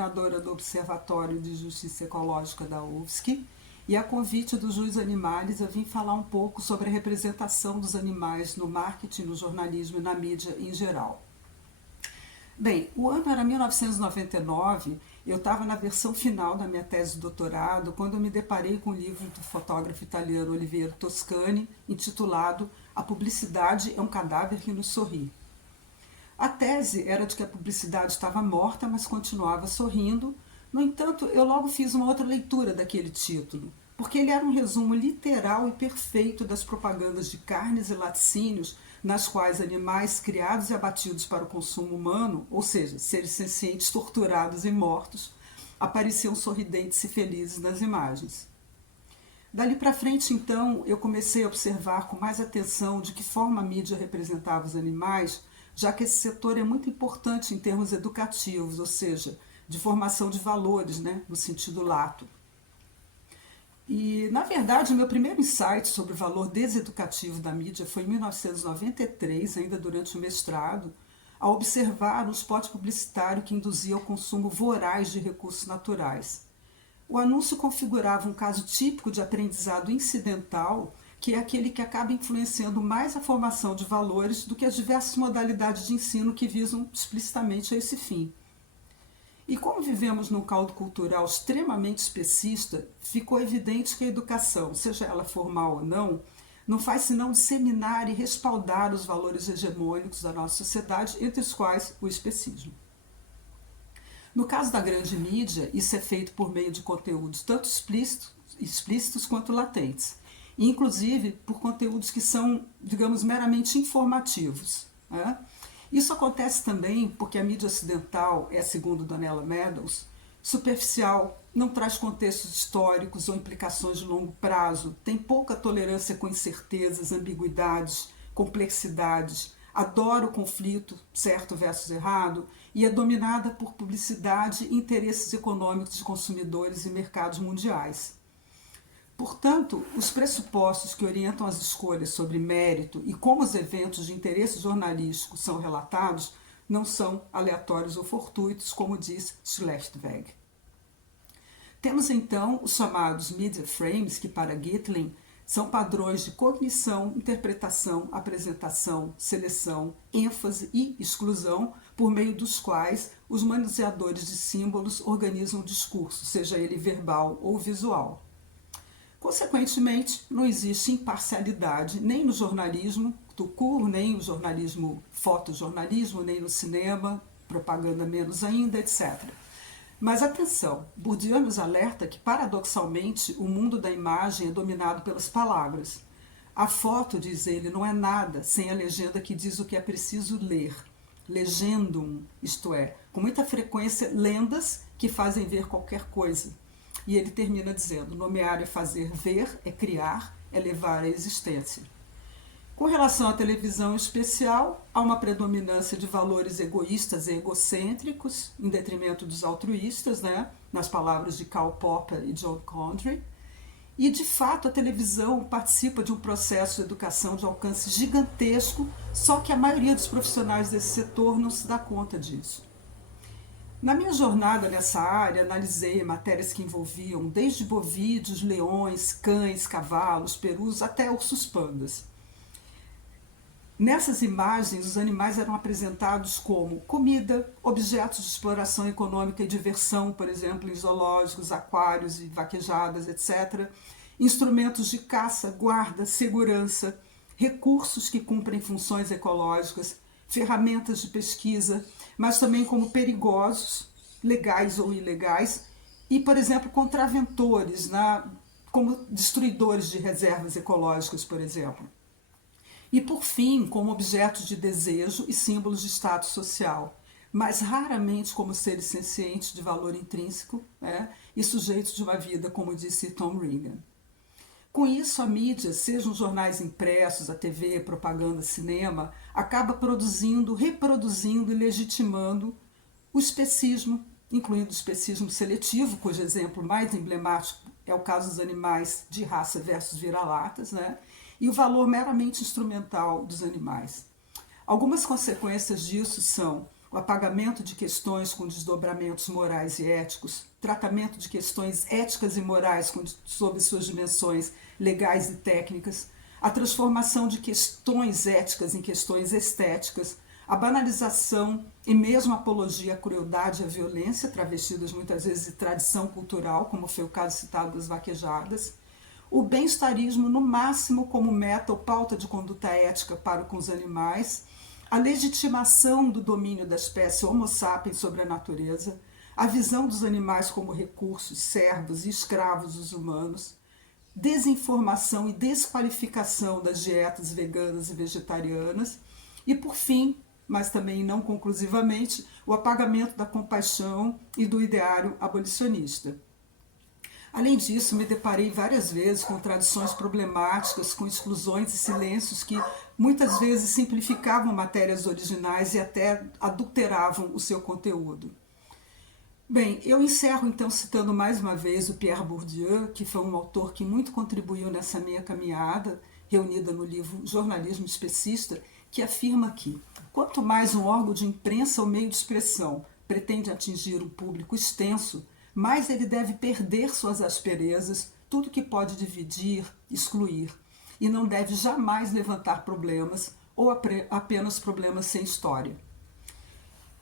coordenadora do Observatório de Justiça Ecológica da UFSC, e a convite do Jus Animalis eu vim falar um pouco sobre a representação dos animais no marketing, no jornalismo e na mídia em geral. Bem, o ano era 1999, eu estava na versão final da minha tese de doutorado, quando eu me deparei com o livro do fotógrafo italiano Oliviero Toscani, intitulado A Publicidade é um Cadáver que nos Sorri. A tese era de que a publicidade estava morta, mas continuava sorrindo. No entanto, eu logo fiz uma outra leitura daquele título, porque ele era um resumo literal e perfeito das propagandas de carnes e laticínios, nas quais animais criados e abatidos para o consumo humano, ou seja, seres sencientes torturados e mortos, apareciam sorridentes e felizes nas imagens. Dali para frente, então, eu comecei a observar com mais atenção de que forma a mídia representava os animais, já que esse setor é muito importante em termos educativos, ou seja, de formação de valores, no sentido lato. E, na verdade, o meu primeiro insight sobre o valor deseducativo da mídia foi em 1993, ainda durante o mestrado, ao observar um spot publicitário que induzia ao consumo voraz de recursos naturais. O anúncio configurava um caso típico de aprendizado incidental, que é aquele que acaba influenciando mais a formação de valores do que as diversas modalidades de ensino que visam explicitamente a esse fim. E como vivemos num caldo cultural extremamente especista, ficou evidente que a educação, seja ela formal ou não faz senão disseminar e respaldar os valores hegemônicos da nossa sociedade, entre os quais o especismo. No caso da grande mídia, isso é feito por meio de conteúdos tanto explícitos quanto latentes, e inclusive por conteúdos que são, digamos, meramente informativos. Isso acontece também porque a mídia ocidental é, segundo Donella Meadows, superficial, não traz contextos históricos ou implicações de longo prazo, tem pouca tolerância com incertezas, ambiguidades, complexidades, adora o conflito, certo versus errado, e é dominada por publicidade e interesses econômicos de consumidores e mercados mundiais. Portanto, os pressupostos que orientam as escolhas sobre mérito e como os eventos de interesse jornalístico são relatados não são aleatórios ou fortuitos, como diz Schlechtenweg. Temos então os chamados media frames, que para Gittling são padrões de cognição, interpretação, apresentação, seleção, ênfase e exclusão, por meio dos quais os manuseadores de símbolos organizam o discurso, seja ele verbal ou visual. Consequentemente, não existe imparcialidade nem no jornalismo tout court, nem no jornalismo fotojornalismo, nem no cinema, propaganda menos ainda, etc. Mas atenção, Bourdieu nos alerta que, paradoxalmente, o mundo da imagem é dominado pelas palavras. A foto, diz ele, não é nada sem a legenda que diz o que é preciso ler. Legendum, isto é, com muita frequência, lendas que fazem ver qualquer coisa. E ele termina dizendo, nomear é fazer ver, é criar, é levar à existência. Com relação à televisão em especial, há uma predominância de valores egoístas e egocêntricos, em detrimento dos altruístas, nas palavras de Karl Popper e John Condry. E, de fato, a televisão participa de um processo de educação de alcance gigantesco, só que a maioria dos profissionais desse setor não se dá conta disso. Na minha jornada nessa área, analisei matérias que envolviam desde bovídeos, leões, cães, cavalos, perus, até ursos pandas. Nessas imagens, os animais eram apresentados como comida, objetos de exploração econômica e diversão, por exemplo, em zoológicos, aquários e vaquejadas, etc., instrumentos de caça, guarda, segurança, recursos que cumprem funções ecológicas, ferramentas de pesquisa, mas também como perigosos, legais ou ilegais, e, por exemplo, contraventores, como destruidores de reservas ecológicas, por exemplo. E, por fim, como objetos de desejo e símbolos de status social, mas raramente como seres sencientes de valor intrínseco e sujeitos de uma vida, como disse Tom Regan. Com isso, a mídia, sejam jornais impressos, a TV, propaganda, cinema, acaba produzindo, reproduzindo e legitimando o especismo, incluindo o especismo seletivo, cujo exemplo mais emblemático é o caso dos animais de raça versus vira-latas, e o valor meramente instrumental dos animais. Algumas consequências disso são o apagamento de questões com desdobramentos morais e éticos, tratamento de questões éticas e morais sob suas dimensões legais e técnicas, a transformação de questões éticas em questões estéticas, a banalização e mesmo a apologia à crueldade e à violência, travestidas muitas vezes de tradição cultural, como foi o caso citado das vaquejadas, o bem-estarismo no máximo como meta ou pauta de conduta ética para com os animais, a legitimação do domínio da espécie Homo sapiens sobre a natureza, a visão dos animais como recursos, servos e escravos dos humanos, desinformação e desqualificação das dietas veganas e vegetarianas e, por fim, mas também não conclusivamente, o apagamento da compaixão e do ideário abolicionista. Além disso, me deparei várias vezes com tradições problemáticas, com exclusões e silêncios que muitas vezes simplificavam matérias originais e até adulteravam o seu conteúdo. Bem, eu encerro então citando mais uma vez o Pierre Bourdieu, que foi um autor que muito contribuiu nessa minha caminhada, reunida no livro Jornalismo Especista, que afirma que, quanto mais um órgão de imprensa ou meio de expressão pretende atingir um público extenso, mais ele deve perder suas asperezas, tudo que pode dividir, excluir, e não deve jamais levantar problemas ou apenas problemas sem história.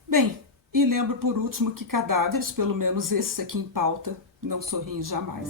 Bem, e lembro por último que cadáveres, pelo menos esses aqui em pauta, não sorriem jamais.